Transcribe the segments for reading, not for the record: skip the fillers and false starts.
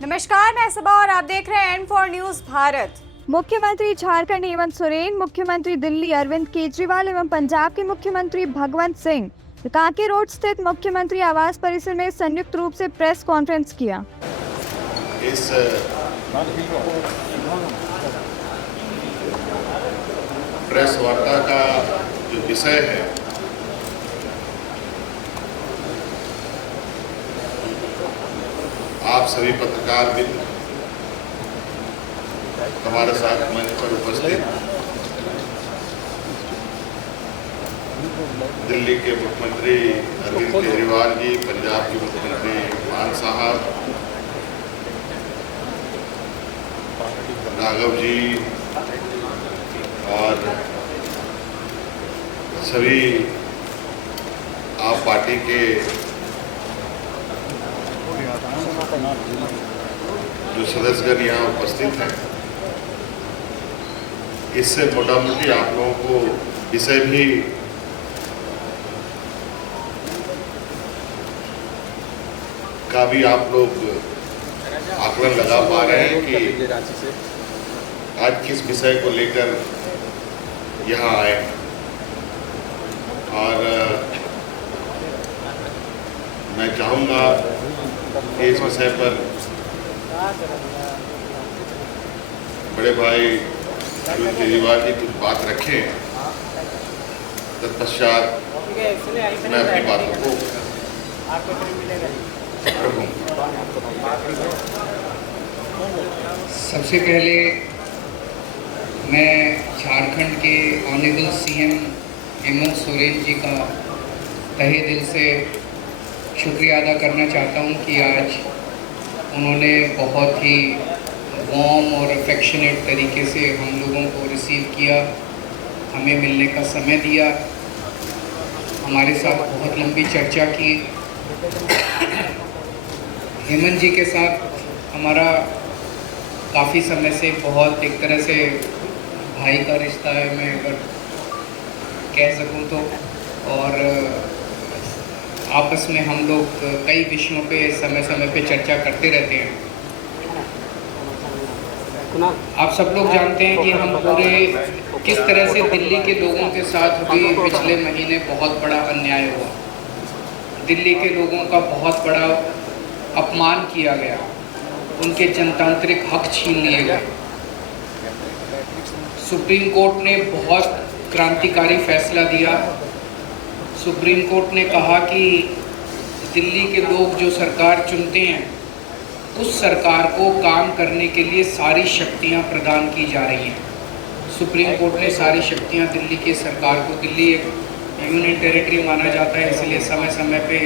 नमस्कार, मैं सबा और आप देख रहे हैं N4 न्यूज भारत। मुख्यमंत्री झारखंड हेमंत सोरेन, मुख्यमंत्री दिल्ली अरविंद केजरीवाल एवं पंजाब के मुख्यमंत्री भगवंत सिंह कांके रोड स्थित मुख्यमंत्री आवास परिसर में संयुक्त रूप से प्रेस कॉन्फ्रेंस किया। इस प्रेस वार्ता का जो विषय है आप सभी पत्रकार मित्र हमारे साथ मंच पर उपस्थित दिल्ली के मुख्यमंत्री अरविंद केजरीवाल जी, पंजाब के मुख्यमंत्री मान साहब, राघव जी और सभी आप पार्टी के जो सदस्यगण यहाँ उपस्थित हैं, इससे मोटा मोटी आप लोगों को विषय भी का भी आप लोग आकलन लगा पा रहे हैं कि आज किस विषय को लेकर यहाँ आए। और मैं चाहूँगा कि इस विषय पर बड़े भाई अरविंद केजरीवाल जी कुछ बात रखें, तत्पश्चात मैं अपनी बातों को रखूँगा। सबसे पहले मैं झारखंड के ऑनरेबल सीएम हेमंत सोरेन जी का तहे दिल से शुक्रिया अदा करना चाहता हूं कि आज उन्होंने बहुत ही वार्म और अफेक्शनेट तरीके से हम लोगों को रिसीव किया, हमें मिलने का समय दिया, हमारे साथ बहुत लंबी चर्चा की। हेमंत जी के साथ हमारा काफ़ी समय से बहुत एक तरह से भाई का रिश्ता है, मैं अगर कह सकूं तो, और आपस में हम लोग कई विषयों पे समय समय पे चर्चा करते रहते हैं। आप सब लोग जानते हैं कि हम पूरे किस तरह से दिल्ली के लोगों के साथ अभी पिछले महीने बहुत बड़ा अन्याय हुआ, दिल्ली के लोगों का बहुत बड़ा अपमान किया गया, उनके जनतांत्रिक हक छीन लिए गए। सुप्रीम कोर्ट ने बहुत क्रांतिकारी फैसला दिया। सुप्रीम कोर्ट ने कहा कि दिल्ली के लोग जो सरकार चुनते हैं उस सरकार को काम करने के लिए सारी शक्तियां प्रदान की जा रही हैं। सुप्रीम कोर्ट ने सारी शक्तियां दिल्ली की सरकार को, दिल्ली एक यूनियन टेरिटरी माना जाता है, इसलिए समय समय पे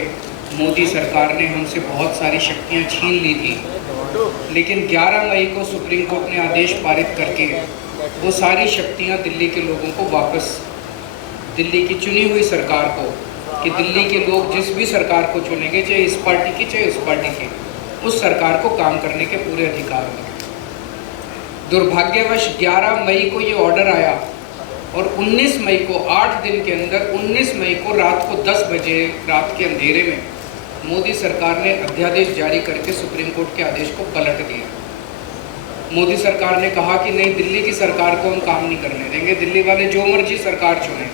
मोदी सरकार ने हमसे बहुत सारी शक्तियां छीन ली थी, लेकिन 11 मई को सुप्रीम कोर्ट ने आदेश पारित करके वो सारी शक्तियां दिल्ली के लोगों को वापस, दिल्ली की चुनी हुई सरकार को, कि दिल्ली के लोग जिस भी सरकार को चुनेंगे, चाहे इस पार्टी की चाहे उस पार्टी की, उस सरकार को काम करने के पूरे अधिकार होंगे। दुर्भाग्यवश 11 मई को ये ऑर्डर आया और 19 मई को, 8 दिन के अंदर 19 मई को रात को 10 बजे रात के अंधेरे में मोदी सरकार ने अध्यादेश जारी करके सुप्रीम कोर्ट के आदेश को पलट दिया। मोदी सरकार ने कहा कि नहीं, दिल्ली की सरकार को हम काम नहीं करने देंगे, दिल्ली वाले जो मर्जी सरकार चुने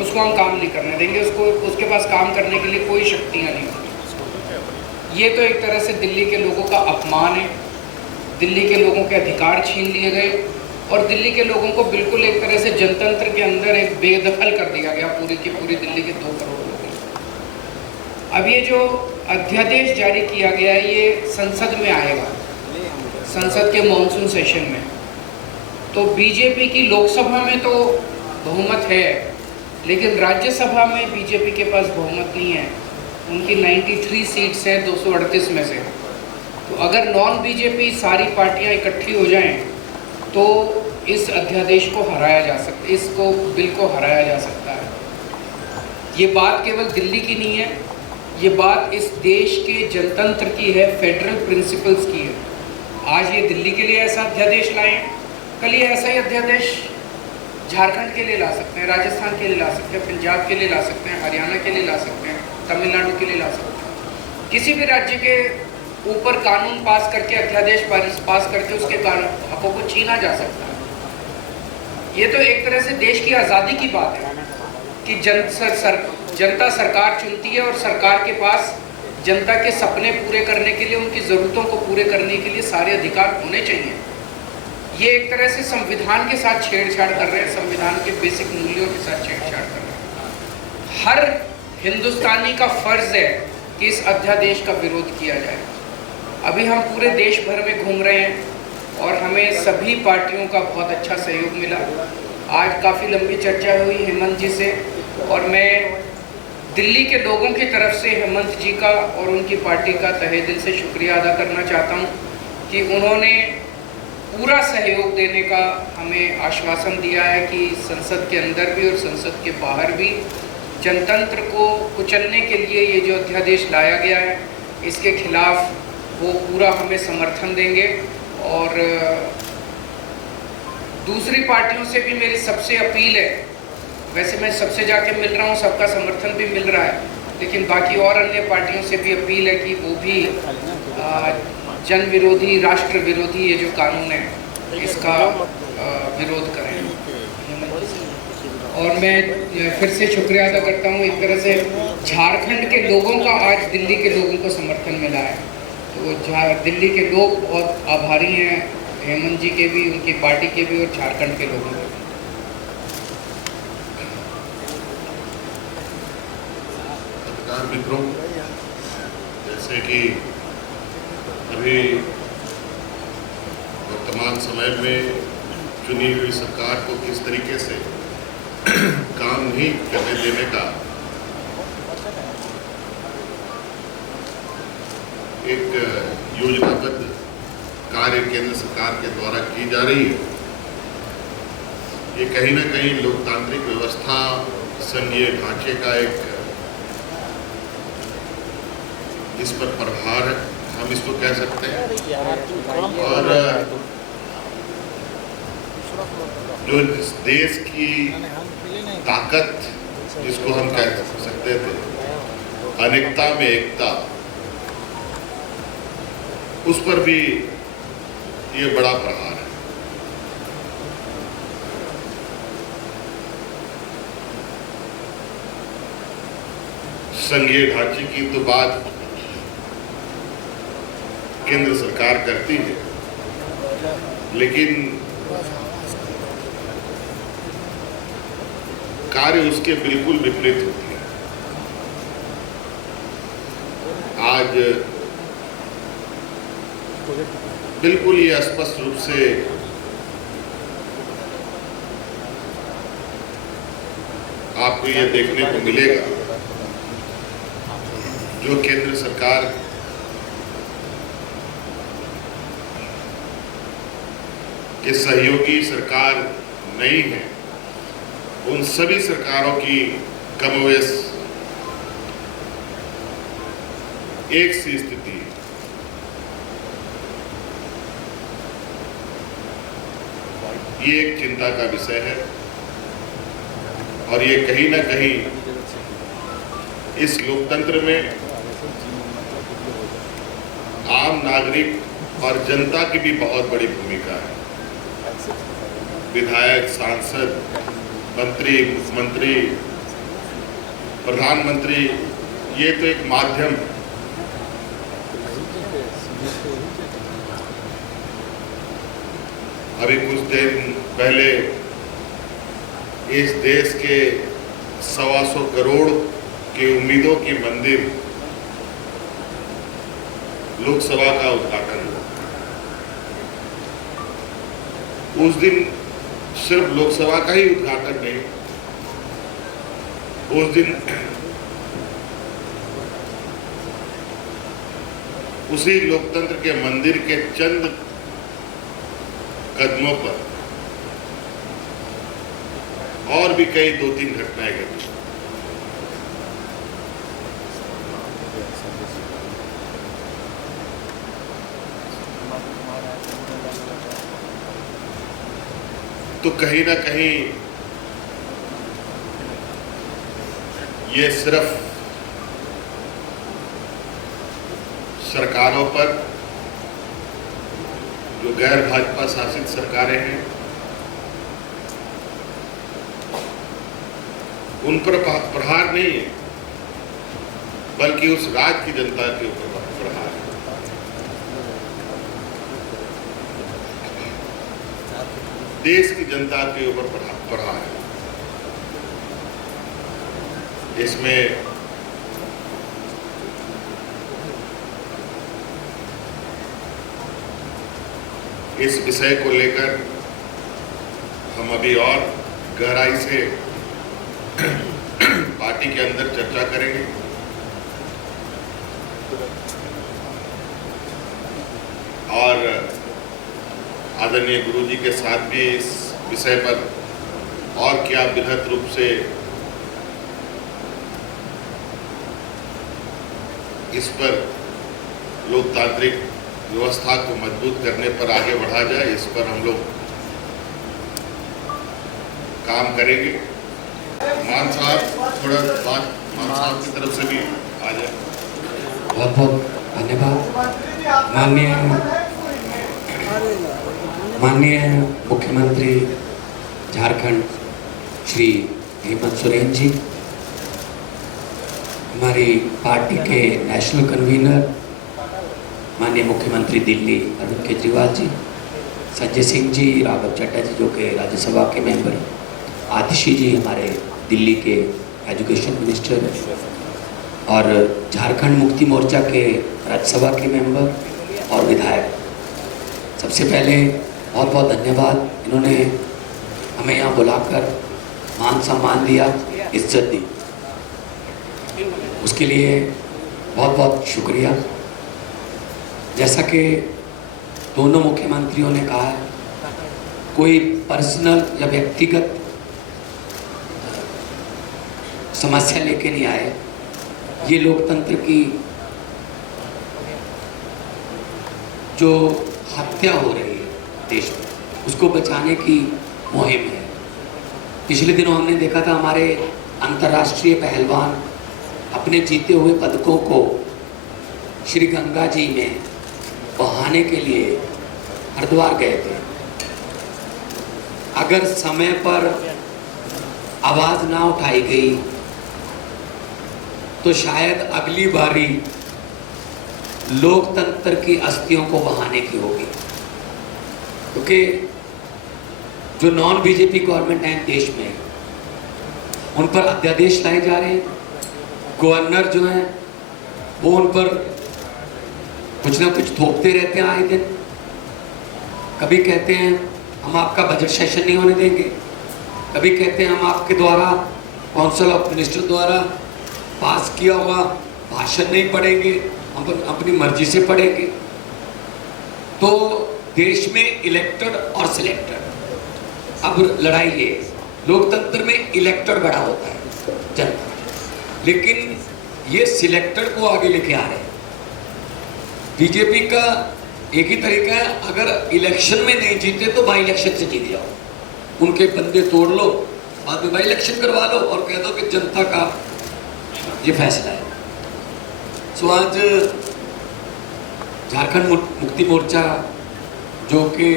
उसको हम काम नहीं करने देंगे, उसके पास काम करने के लिए कोई शक्तियाँ नहीं होंगी। ये तो एक तरह से दिल्ली के लोगों का अपमान है, दिल्ली के लोगों के अधिकार छीन लिए गए और दिल्ली के लोगों को बिल्कुल एक तरह से जनतंत्र के अंदर एक बेदखल कर दिया गया, पूरी की पूरी दिल्ली के 2 करोड़ लोगों। अब ये जो अध्यादेश जारी किया गया है ये संसद में आएगा, संसद के मॉनसून सेशन में। तो बीजेपी की लोकसभा में तो बहुमत है, लेकिन राज्यसभा में बीजेपी के पास बहुमत नहीं है। उनकी 93 सीट्स है 238 में से। तो अगर नॉन बीजेपी सारी पार्टियां इकट्ठी हो जाएं तो इस अध्यादेश को हराया जा सकता है, इसको बिल को हराया जा सकता है। ये बात केवल दिल्ली की नहीं है, ये बात इस देश के जनतंत्र की है, फेडरल प्रिंसिपल्स की है। आज ये दिल्ली के लिए ऐसा अध्यादेश लाए हैं, कल ये ऐसा ही अध्यादेश झारखंड के लिए ला सकते हैं, राजस्थान के लिए ला सकते हैं, पंजाब के लिए ला सकते हैं, हरियाणा के लिए ला सकते हैं, तमिलनाडु के लिए ला सकते हैं। किसी भी राज्य के ऊपर कानून पास करके, अध्यादेश पास करके उसके हकों को छीना जा सकता है। ये तो एक तरह से देश की आज़ादी की बात है कि जनता सरकार चुनती है और सरकार के पास जनता के सपने पूरे करने के लिए, उनकी ज़रूरतों को पूरे करने के लिए सारे अधिकार होने चाहिए। ये एक तरह से संविधान के साथ छेड़छाड़ कर रहे हैं, संविधान के बेसिक मूल्यों के साथ छेड़छाड़ कर रहे हैं। हर हिंदुस्तानी का फर्ज है कि इस अध्यादेश का विरोध किया जाए। अभी हम पूरे देश भर में घूम रहे हैं और हमें सभी पार्टियों का बहुत अच्छा सहयोग मिला। आज काफ़ी लंबी चर्चा हुई हेमंत जी से, और मैं दिल्ली के लोगों की तरफ से हेमंत जी का और उनकी पार्टी का तहे दिल से शुक्रिया अदा करना चाहता हूं कि उन्होंने पूरा सहयोग देने का हमें आश्वासन दिया है कि संसद के अंदर भी और संसद के बाहर भी जनतंत्र को कुचलने के लिए ये जो अध्यादेश लाया गया है, इसके खिलाफ वो पूरा हमें समर्थन देंगे। और दूसरी पार्टियों से भी मेरी सबसे अपील है, वैसे मैं सबसे जाके मिल रहा हूँ, सबका समर्थन भी मिल रहा है, लेकिन बाकी और अन्य पार्टियों से भी अपील है कि वो भी जन विरोधी, राष्ट्र विरोधी ये जो कानून है इसका विरोध करें। और मैं फिर से शुक्रिया अदा करता हूँ, एक तरह से झारखंड के लोगों का आज दिल्ली के लोगों को समर्थन मिला है, तो दिल्ली के लोग बहुत आभारी हैं हेमंत जी के भी, उनकी पार्टी के भी और झारखंड के लोगों के भी। पत्रकार मित्रों, जैसे कि अभी वर्तमान समय में चुनी हुई सरकार को किस तरीके से काम नहीं करने देने का एक योजनाबद्ध कार्य केंद्र सरकार के द्वारा की जा रही है, ये कहीं ना कहीं लोकतांत्रिक व्यवस्था, संघीय ढांचे का एक इस पर प्रभार है, हम इसको कह सकते हैं। और जो इस देश की ताकत जिसको हम कह सकते थे, अनेकता में एकता, उस पर भी ये बड़ा प्रहार है। संघीय ढांचे की तो बात केंद्र सरकार करती है, लेकिन कार्य उसके बिल्कुल विपरीत होती है। आज बिल्कुल ये स्पष्ट रूप से आपको ये देखने को मिलेगा, जो केंद्र सरकार के सहयोगी सरकार नहीं है, उन सभी सरकारों की कमोवेश एक सी स्थिति है। ये एक चिंता का विषय है और ये कहीं ना कहीं इस लोकतंत्र में आम नागरिक और जनता की भी बहुत बड़ी भूमिका है। विधायक, सांसद, मंत्री, मुख्यमंत्री, प्रधानमंत्री, ये तो एक माध्यम है। अभी कुछ दिन पहले इस देश के 125 करोड़ के उम्मीदों की मंदिर लोकसभा का उद्घाटन हुआ। उस दिन सिर्फ लोकसभा का ही उद्घाटन नहीं, उस दिन उसी लोकतंत्र के मंदिर के चंद कदमों पर और भी कई 2-3 घटनाएं घटी। तो कहीं ना कहीं ये सिर्फ सरकारों पर, जो गैर भाजपा शासित सरकारें हैं, उन पर प्रहार नहीं है, बल्कि उस राज्य की जनता के ऊपर प्रहार है। देश की जनता के ऊपर प्रहार है। इसमें इस विषय को लेकर हम अभी और गहराई से पार्टी के अंदर चर्चा करेंगे और आदरणीय गुरुजी के साथ भी इस विषय पर और क्या बृहद रूप से इस पर लोकतांत्रिक व्यवस्था को मजबूत करने पर आगे बढ़ा जाए, इस पर हम लोग काम करेंगे। मान साहब थोड़ा बात मान साहब की तरफ से भी आ जाए। बहुत बहुत धन्यवाद। माननीय मुख्यमंत्री झारखंड श्री हेमंत सोरेन जी, हमारी पार्टी के नेशनल कन्वीनर माननीय मुख्यमंत्री दिल्ली अरविंद केजरीवाल जी, संजय सिंह जी, राघव चड्ढा जी जो कि राज्यसभा के मेंबर, आतिशी जी हमारे दिल्ली के एजुकेशन मिनिस्टर और झारखंड मुक्ति मोर्चा के राज्यसभा के मेंबर और विधायक, सबसे पहले बहुत बहुत धन्यवाद। इन्होंने हमें यहाँ बुलाकर मान सम्मान दिया, इज्जत दी, उसके लिए बहुत बहुत शुक्रिया। जैसा कि दोनों मुख्यमंत्रियों ने कहा है, कोई पर्सनल या व्यक्तिगत समस्या लेके नहीं आए। ये लोकतंत्र की जो हत्या हो रही है देश में, उसको बचाने की मुहिम है। पिछले दिनों हमने देखा था हमारे अंतर्राष्ट्रीय पहलवान अपने जीते हुए पदकों को श्री गंगा जी में बहाने के लिए हरिद्वार गए थे। अगर समय पर आवाज़ ना उठाई गई तो शायद अगली बारी लोकतंत्र की अस्थियों को बहाने की होगी, क्योंकि जो नॉन बीजेपी गवर्नमेंट है देश में, उन पर अध्यादेश लाए जा रहे हैं। गवर्नर जो हैं वो उन पर कुछ ना कुछ थोपते रहते हैं आए दिन। कभी कहते हैं हम आपका बजट सेशन नहीं होने देंगे, कभी कहते हैं हम आपके द्वारा काउंसिल ऑफ मिनिस्टर द्वारा पास किया हुआ भाषण नहीं पढ़ेंगे, हम अपनी मर्जी से पढ़ेंगे। तो देश में इलेक्टेड और सिलेक्टेड, अब लड़ाई है, लोकतंत्र में इलेक्टेड बड़ा होता है जनता, लेकिन ये सिलेक्टेड को आगे लेके आ रहे हैं। बीजेपी का एक ही तरीका है, अगर इलेक्शन में नहीं जीते तो बाई इलेक्शन से जीत जाओ, उनके बंदे तोड़ लो, बाद में बाई इलेक्शन करवा लो और कह दो कि जनता का ये फैसला है। सो आज झारखंड मुक्ति मोर्चा, जो कि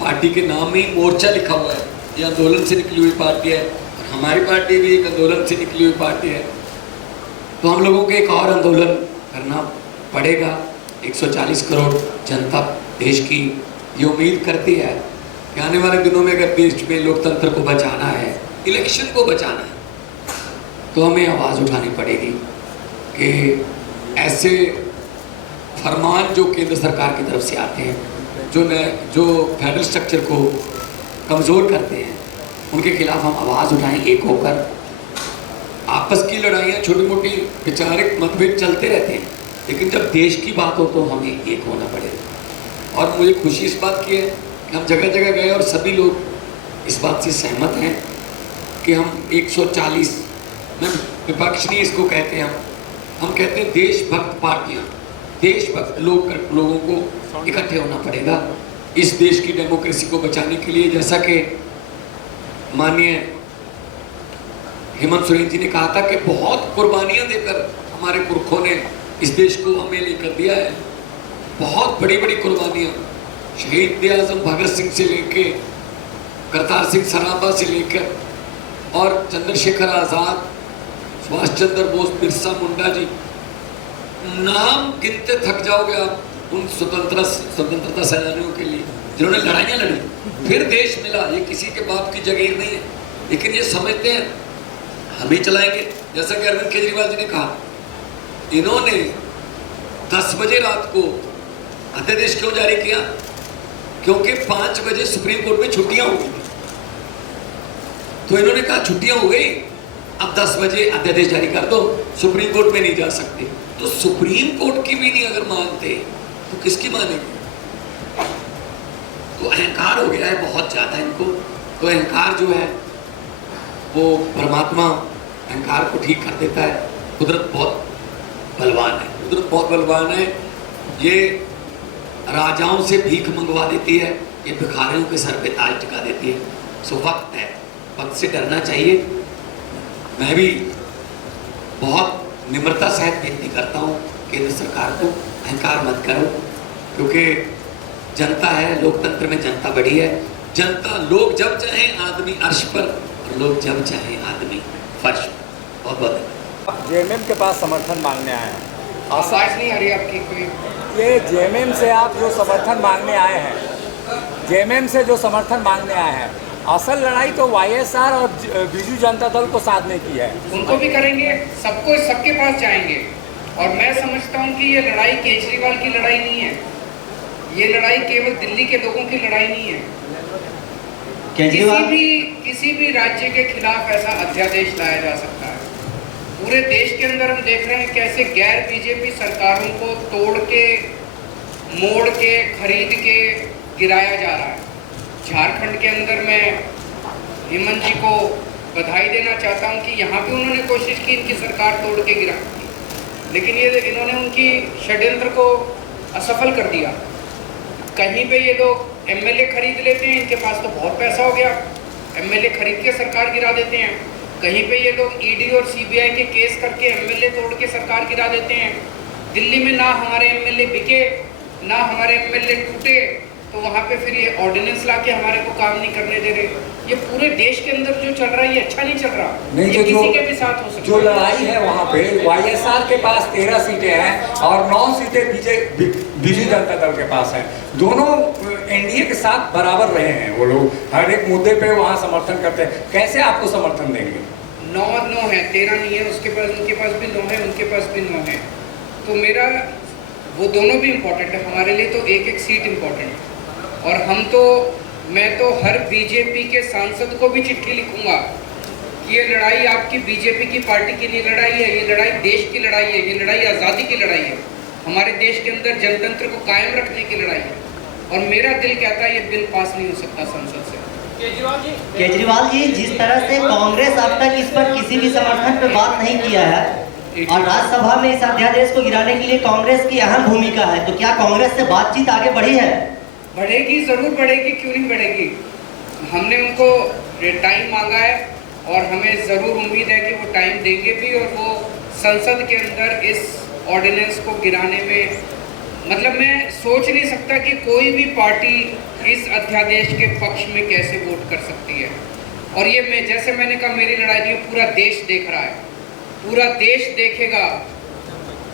पार्टी के नाम में ही मोर्चा लिखा हुआ है, ये आंदोलन से निकली हुई पार्टी है, हमारी पार्टी भी एक आंदोलन से निकली हुई पार्टी है। तो हम लोगों को एक और आंदोलन करना पड़ेगा। 140 करोड़ जनता देश की ये उम्मीद करती है कि आने वाले दिनों में अगर देश में लोकतंत्र को बचाना है, इलेक्शन को बचाना है, तो हमें आवाज़ उठानी पड़ेगी कि ऐसे फरमान जो केंद्र सरकार की तरफ से आते हैं, जो फेडरल स्ट्रक्चर को कमज़ोर करते हैं, उनके खिलाफ हम आवाज़ उठाएं एक होकर। आपस की लड़ाइयाँ छोटी मोटी वैचारिक मतभेद चलते रहते हैं, लेकिन जब देश की बात हो तो हमें एक होना पड़ेगा। और मुझे खुशी इस बात की है कि हम जगह जगह गए और सभी लोग इस बात से सहमत हैं कि हम 140, मैं विपक्ष नहीं इसको कहते हैं, हम कहते हैं देशभक्त पार्टियाँ, देशभक्त लोगों को इकट्ठे होना पड़ेगा इस देश की डेमोक्रेसी को बचाने के लिए। जैसा कि माननीय हेमंत सोरेन जी ने कहा था कि बहुत कुर्बानियां देकर हमारे पुरखों ने इस देश को हमें लेकर दिया है। बहुत बड़ी बड़ी कुर्बानियाँ, शहीद आज़म भगत सिंह से लेके करतार सिंह सराभा से लेकर और चंद्रशेखर आज़ाद, सुभाष चंद्र बोस, बिरसा मुंडा जी, नाम गिनते थक जाओगे आप उन स्वतंत्रता सेनानियों के लिए जिन्होंने लड़ाइयाँ लड़ी, फिर देश मिला। ये किसी के बाप की जागीर नहीं है, लेकिन ये समझते हैं हम ही चलाएंगे। जैसा कि अरविंद केजरीवाल जी ने कहा, इन्होंने 10 बजे रात को अध्यादेश क्यों जारी किया? क्योंकि 5 बजे सुप्रीम कोर्ट में छुट्टियां हो गई थी, तो इन्होंने कहा छुट्टियां हो गई, अब 10 बजे अध्यादेश जारी कर दो, सुप्रीम कोर्ट में नहीं जा सकते। तो सुप्रीम कोर्ट की भी नहीं अगर मानते तो किसकी मानेंगे? तो अहंकार हो गया है बहुत ज्यादा इनको। तो अहंकार जो है वो परमात्मा अहंकार को ठीक कर देता है। कुदरत बहुत बलवान है, कुदरत बहुत बलवान है। ये राजाओं से भीख मंगवा देती है, ये भिखारियों के सर पे ताज टिका देती है। सो वक्त है, वक्त से डरना चाहिए। मैं भी बहुत निम्रता सहित विनती करता हूँ केंद्र सरकार को, अहंकार मत करो, क्योंकि जनता है, लोकतंत्र में जनता बड़ी है। जनता, लोग जब चाहें आदमी अर्श पर और लोग जब चाहें आदमी फर्श पर। बहुत बहुत जेएमएम के पास समर्थन मांगने आए हैं। आवाज नहीं आ रही आपकी कोई? ये जेएमएम से आप जो समर्थन मांगने आए हैं, जेएमएम से जो समर्थन मांगने आए हैं, असल लड़ाई तो वाईएसआर और बीजू जनता दल को साधने की है। उनको भी करेंगे, सबको, सबके पास जाएंगे। और मैं समझता हूँ कि ये लड़ाई केजरीवाल की लड़ाई नहीं है, ये लड़ाई केवल दिल्ली के लोगों की लड़ाई नहीं है। किसी भी राज्य के खिलाफ ऐसा अध्यादेश लाया जा सकता है। पूरे देश के अंदर हम देख रहे हैं कैसे गैर बीजेपी सरकारों को तोड़ के, मोड़ के, खरीद के गिराया जा रहा है। झारखंड के अंदर मैं हेमंत जी को बधाई देना चाहता हूं कि यहाँ पे उन्होंने कोशिश की इनकी सरकार तोड़ के गिरा दी, लेकिन ये इन्होंने उनकी षड्यंत्र को असफल कर दिया। कहीं पे ये लोग एमएलए खरीद लेते हैं, इनके पास तो बहुत पैसा हो गया, एमएलए खरीद के सरकार गिरा देते हैं। कहीं पे ये लोग ईडी और सीबीआई के केस करके एमएलए तोड़ के सरकार गिरा देते हैं। दिल्ली में ना हमारे एमएलए बिके, ना हमारे एमएलए टूटे, तो वहाँ पे फिर ये ऑर्डिनेंस ला के हमारे को काम नहीं करने दे रहे। ये पूरे देश के अंदर जो चल रहा है ये अच्छा नहीं चल रहा। नहीं, ये किसी के भी साथ हो सकता है। जो लड़ाई है वहाँ पे वाईएसआर के पास 13 सीटें हैं और 9 सीटें बीजू जनता दल के पास हैं। दोनों एनडीए के साथ बराबर रहे हैं वो लोग, हर एक मुद्दे पे वहाँ समर्थन करते हैं। कैसे आपको समर्थन देंगे? 9 है, 13 नहीं है, उसके पास, उनके पास भी 9 है, उनके पास भी 9 है। तो मेरा, वो दोनों भी इम्पोर्टेंट है हमारे लिए, तो एक सीट इम्पोर्टेंट है। और मैं तो हर बीजेपी के सांसद को भी चिट्ठी लिखूंगा कि ये लड़ाई आपकी बीजेपी की पार्टी के लिए लड़ाई है, ये लड़ाई देश की लड़ाई है, ये लड़ाई आज़ादी की लड़ाई है, हमारे देश के अंदर जनतंत्र को कायम रखने की लड़ाई है। और मेरा दिल कहता है ये बिल पास नहीं हो सकता संसद से। केजरीवाल जी, जिस तरह से कांग्रेस अब तक इस पर किसी भी समर्थन पर बात नहीं किया है और राज्यसभा में इस अध्यादेश को गिराने के लिए कांग्रेस की अहम भूमिका है, तो क्या कांग्रेस से बातचीत आगे बढ़ी है? बढ़ेगी, ज़रूर बढ़ेगी, क्यों नहीं बढ़ेगी। हमने उनको टाइम मांगा है और हमें ज़रूर उम्मीद है कि वो टाइम देंगे भी, और वो संसद के अंदर इस ऑर्डिनेंस को गिराने में, मतलब मैं सोच नहीं सकता कि कोई भी पार्टी इस अध्यादेश के पक्ष में कैसे वोट कर सकती है। और ये जैसे मैंने कहा, मेरी लड़ाई नहीं, पूरा देश देख रहा है, पूरा देश देखेगा।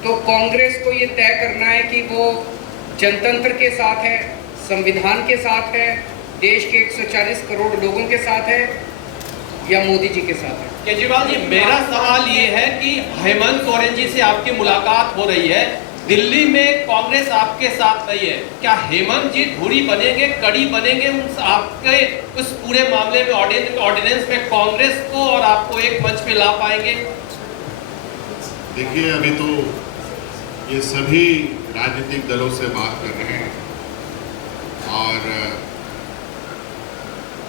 तो कांग्रेस को ये तय करना है कि वो जनतंत्र के साथ है, संविधान के साथ है, देश के 140 करोड़ लोगों के साथ है, या मोदी जी के साथ है। केजरीवाल जी, मेरा सवाल ये है कि हेमंत सोरेन जी से आपकी मुलाकात हो रही है, दिल्ली में कांग्रेस आपके साथ नहीं है, क्या हेमंत जी धुरी बनेंगे, कड़ी बनेंगे आपके उस पूरे मामले में, ऑर्डिनेंस में कांग्रेस को और आपको एक मंच पे ला पाएंगे? देखिए, अभी तो ये सभी राजनीतिक दलों से बात कर रहे हैं और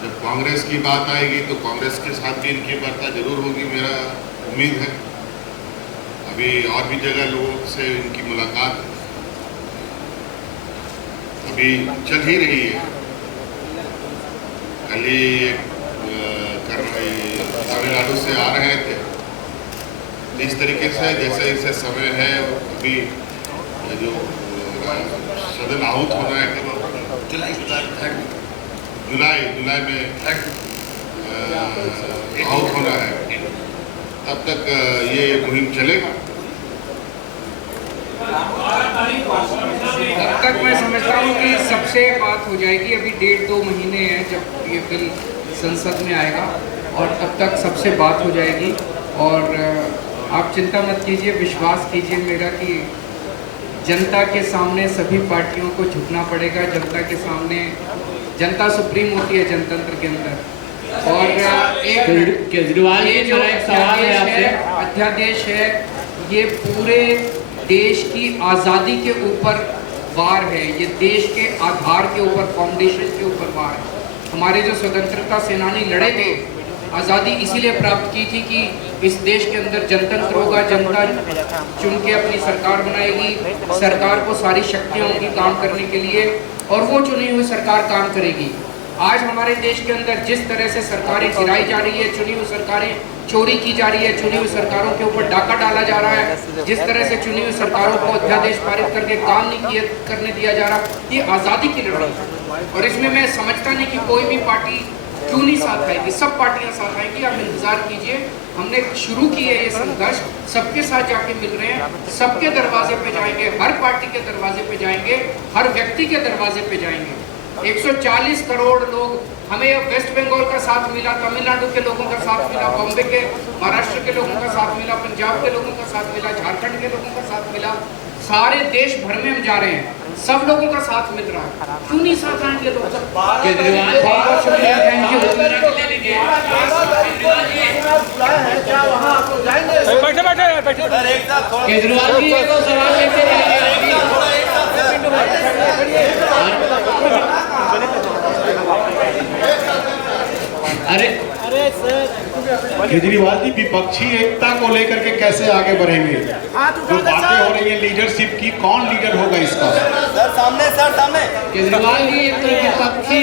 जब कांग्रेस की बात आएगी तो कांग्रेस के साथ भी इनकी वार्ता जरूर होगी, मेरा उम्मीद है। अभी और भी जगह लोगों से इनकी मुलाकात अभी चल ही रही है। कल ही तमिलनाडु से आ रहे थे, इस तरीके से जैसे जैसे समय है अभी जो सदन आहूत होना है जुलाई में आहूत होना है, तब तक ये मुहिम चलेगा। तब तक मैं समझता हूँ कि सबसे बात हो जाएगी। अभी 1.5-2 महीने हैं जब ये बिल संसद में आएगा और तब तक सबसे बात हो जाएगी। और आप चिंता मत कीजिए, विश्वास कीजिए मेरा कि जनता के सामने सभी पार्टियों को झुकना पड़ेगा। जनता के सामने, जनता सुप्रीम होती है जनतंत्र के अंदर। और एक केजरीवाल ये जो एक सवाल है आपसे, अध्यादेश है, ये पूरे देश की आज़ादी के ऊपर वार है। ये देश के आधार के ऊपर, फाउंडेशन के ऊपर वार है। हमारे जो स्वतंत्रता सेनानी लड़े थे, आज़ादी इसीलिए प्राप्त की थी कि इस देश के अंदर जनतंत्र होगा, जनता चुन के अपनी सरकार बनाएगी, सरकार को सारी शक्तियाँ होंगी काम करने के लिए और वो चुनी हुई सरकार काम करेगी। आज हमारे देश के अंदर जिस तरह से सरकारें गिराई जा रही है, चुनी हुई सरकारें चोरी की जा रही है, चुनी हुई सरकारों के ऊपर डाका डाला जा रहा है, जिस तरह से चुनी हुई सरकारों को अध्यादेश पारित करके काम नहीं करने दिया जा रहा, ये आज़ादी की लड़ाई है। और इसमें मैं समझता नहीं कि कोई भी पार्टी क्यों नहीं साथ आएगी। सब पार्टियां साथ आएंगी, आप इंतजार कीजिए। हमने शुरू की है ये संघर्ष, सबके साथ जाके मिल रहे हैं, सबके दरवाजे पे जाएंगे, हर पार्टी के दरवाजे पे जाएंगे, हर व्यक्ति के दरवाजे पे जाएंगे। 140 करोड़ लोग, हमें वेस्ट बंगाल का साथ मिला, तमिलनाडु के लोगों का साथ मिला, बॉम्बे के, महाराष्ट्र के लोगों का साथ मिला, पंजाब के लोगों का साथ मिला, झारखंड के लोगों का साथ मिला, सारे देश भर में हम जा रहे हैं, सब लोगों का साथ मिल रहा है। क्यों नहीं साथ आएंगे लोग? केजरीवाल बहुत शुक्रिया, थैंक यू। केजरीवाल जी को सवाल लेते अरे केजरीवाल जी विपक्षी एकता को लेकर के कैसे आगे बढ़ेंगे? जो बातें हो रही है लीडरशिप की, कौन लीडर होगा इसका? सर सामने केजरीवाल जी, एक तो विपक्षी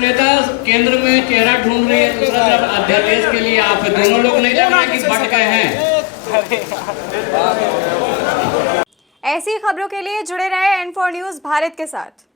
नेता केंद्र में चेहरा ढूंढ रही है, दूसरा तरफ अध्यादेश के लिए आप दोनों लोग नहीं लग रहे कि बट गए हैं। ऐसी खबरों के लिए जुड़े रहे N4 न्यूज़ भारत के साथ।